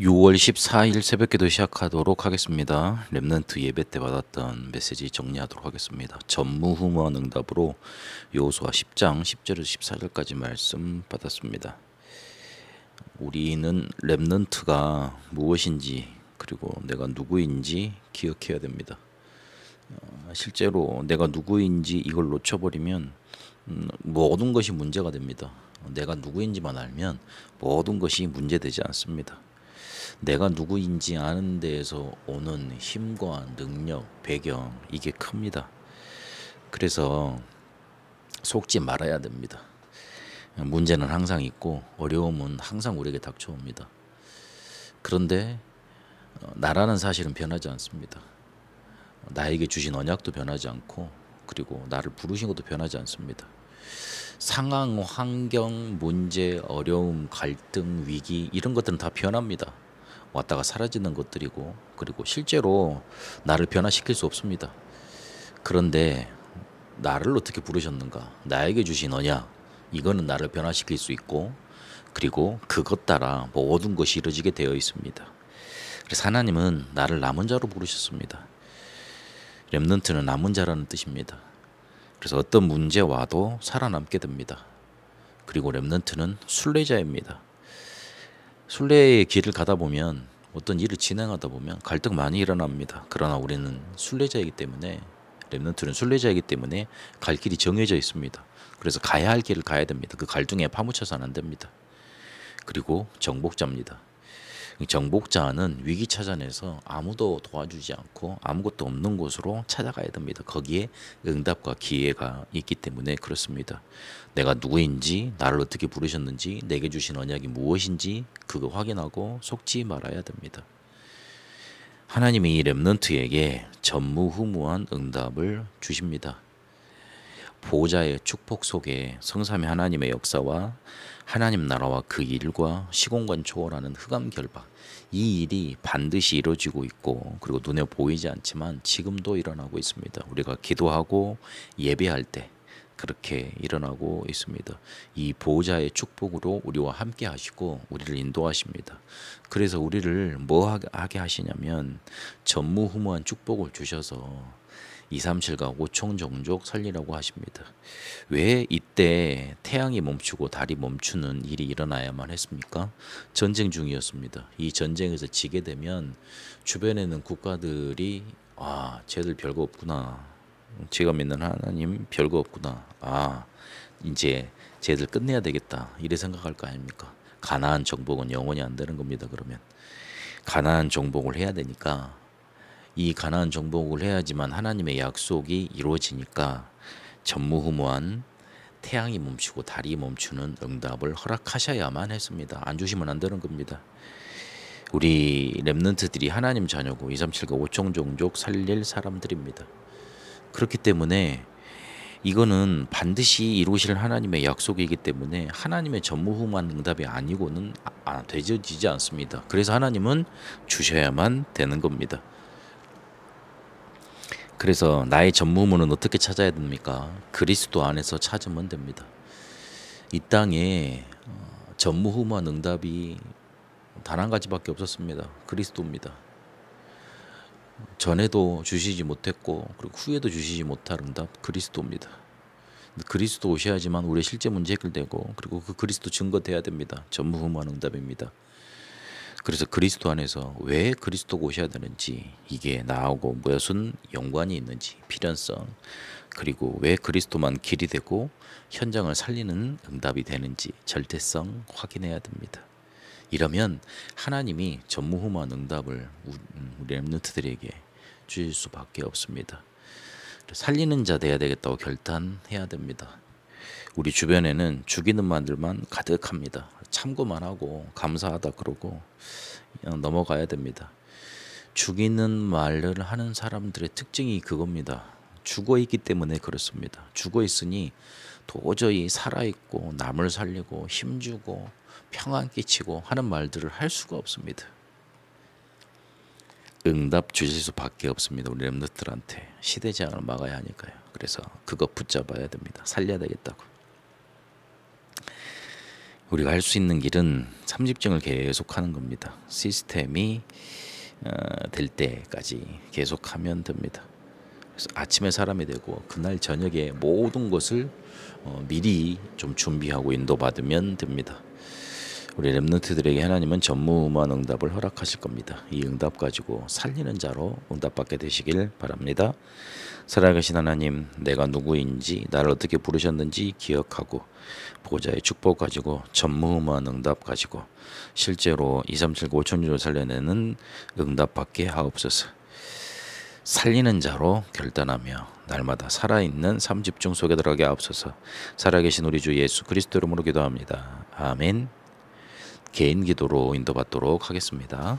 6월 14일 새벽기도 시작하도록 하겠습니다. 랩넌트 예배 때 받았던 메시지 정리하도록 하겠습니다. 전무후무한 응답으로 여호수아 10장 10절에서 14절까지 말씀 받았습니다. 우리는 랩넌트가 무엇인지 그리고 내가 누구인지 기억해야 됩니다. 실제로 내가 누구인지 이걸 놓쳐버리면 모든 것이 문제가 됩니다. 내가 누구인지만 알면 모든 것이 문제되지 않습니다. 내가 누구인지 아는 데에서 오는 힘과 능력, 배경 이게 큽니다. 그래서 속지 말아야 됩니다. 문제는 항상 있고 어려움은 항상 우리에게 닥쳐옵니다. 그런데 나라는 사실은 변하지 않습니다. 나에게 주신 언약도 변하지 않고 그리고 나를 부르신 것도 변하지 않습니다. 상황, 환경, 문제, 어려움, 갈등, 위기 이런 것들은 다 변합니다. 왔다가 사라지는 것들이고 그리고 실제로 나를 변화시킬 수 없습니다. 그런데 나를 어떻게 부르셨는가? 나에게 주신 언약 이거는 나를 변화시킬 수 있고 그리고 그것 따라 모든 것이 이루어지게 되어 있습니다. 그래서 하나님은 나를 남은 자로 부르셨습니다. 렘넌트는 남은 자라는 뜻입니다. 그래서 어떤 문제 와도 살아남게 됩니다. 그리고 렘넌트는 순례자입니다. 순례의 길을 가다 보면 어떤 일을 진행하다 보면 갈등 많이 일어납니다. 그러나 우리는 순례자이기 때문에 렘넌트는 순례자이기 때문에 갈 길이 정해져 있습니다. 그래서 가야 할 길을 가야 됩니다. 그 갈등에 파묻혀서는 안 됩니다. 그리고 정복자입니다. 정복자는 위기 찾아내서 아무도 도와주지 않고 아무것도 없는 곳으로 찾아가야 됩니다. 거기에 응답과 기회가 있기 때문에 그렇습니다. 내가 누구인지, 나를 어떻게 부르셨는지, 내게 주신 언약이 무엇인지 그거 확인하고 속지 말아야 됩니다. 하나님이 이 렘넌트에게 전무후무한 응답을 주십니다. 보호자의 축복 속에 성삼위 하나님의 역사와 하나님 나라와 그 일과 시공간 초월하는 흑암 결박 이 일이 반드시 이루어지고 있고 그리고 눈에 보이지 않지만 지금도 일어나고 있습니다. 우리가 기도하고 예배할 때 그렇게 일어나고 있습니다. 이 보호자의 축복으로 우리와 함께 하시고 우리를 인도하십니다. 그래서 우리를 뭐 하게 하시냐면 전무후무한 축복을 주셔서 237과 5총 종족 살리라고 하십니다. 왜 이때 태양이 멈추고 달이 멈추는 일이 일어나야만 했습니까? 전쟁 중이었습니다. 이 전쟁에서 지게 되면 주변에는 국가들이 쟤들 별거 없구나. 제가 믿는 하나님 별거 없구나. 이제 쟤들 끝내야 되겠다. 이래 생각할 거 아닙니까? 가나안 정복은 영원히 안 되는 겁니다. 그러면 가나안 정복을 해야 되니까 이 가나안 정복을 해야지만 하나님의 약속이 이루어지니까 전무후무한 태양이 멈추고 달이 멈추는 응답을 허락하셔야만 했습니다. 안 주시면 안 되는 겁니다. 우리 렘넌트들이 하나님 자녀고 237과 5총 종족 살릴 사람들입니다. 그렇기 때문에 이거는 반드시 이루실 하나님의 약속이기 때문에 하나님의 전무후무한 응답이 아니고는 되어지지 않습니다. 그래서 하나님은 주셔야만 되는 겁니다. 그래서 나의 전무후무는 어떻게 찾아야 됩니까? 그리스도 안에서 찾으면 됩니다. 이 땅에 전무후무한 응답이 단 한 가지밖에 없었습니다. 그리스도입니다. 전에도 주시지 못했고 그리고 후에도 주시지 못할 응답 그리스도입니다. 그리스도 오셔야지만 우리의 실제 문제 해결되고 그리고 그 그리스도 증거돼야 됩니다. 전무후무한 응답입니다. 그래서 그리스도 안에서 왜 그리스도가 오셔야 되는지 이게 나하고 무슨 연관이 있는지 필연성 그리고 왜 그리스도만 길이 되고 현장을 살리는 응답이 되는지 절대성 확인해야 됩니다. 이러면 하나님이 전무후무한 응답을 우리 렘넌트들에게 주실 수밖에 없습니다. 살리는 자 돼야 되겠다고 결단해야 됩니다. 우리 주변에는 죽이는 말들만 가득합니다. 참고만 하고 감사하다 그러고 넘어가야 됩니다. 죽이는 말을 하는 사람들의 특징이 그겁니다. 죽어 있기 때문에 그렇습니다. 죽어 있으니 도저히 살아있고 남을 살리고 힘주고 평안 끼치고 하는 말들을 할 수가 없습니다. 응답 주실 수밖에 없습니다. 우리 렘넌트들한테 시대재앙을 막아야 하니까요. 그래서 그거 붙잡아야 됩니다. 살려야 되겠다고. 우리가 할 수 있는 길은 3집증을 계속하는 겁니다. 시스템이 될 때까지 계속하면 됩니다. 그래서 아침에 사람이 되고 그날 저녁에 모든 것을 미리 좀 준비하고 인도받으면 됩니다. 우리 렘넌트들에게 하나님은 전무후무한 응답을 허락하실 겁니다. 이 응답 가지고 살리는 자로 응답받게 되시길 바랍니다. 살아계신 하나님, 내가 누구인지 나를 어떻게 부르셨는지 기억하고 보호자의 축복 가지고 전무후무한 응답 가지고 실제로 2379 5천주를 살려내는 응답받게 하옵소서. 살리는 자로 결단하며 날마다 살아있는 삼집중 속에 들어가게 하옵소서. 살아계신 우리 주 예수 그리스도 이름으로 기도합니다. 아멘. 개인 기도로 인도받도록 하겠습니다.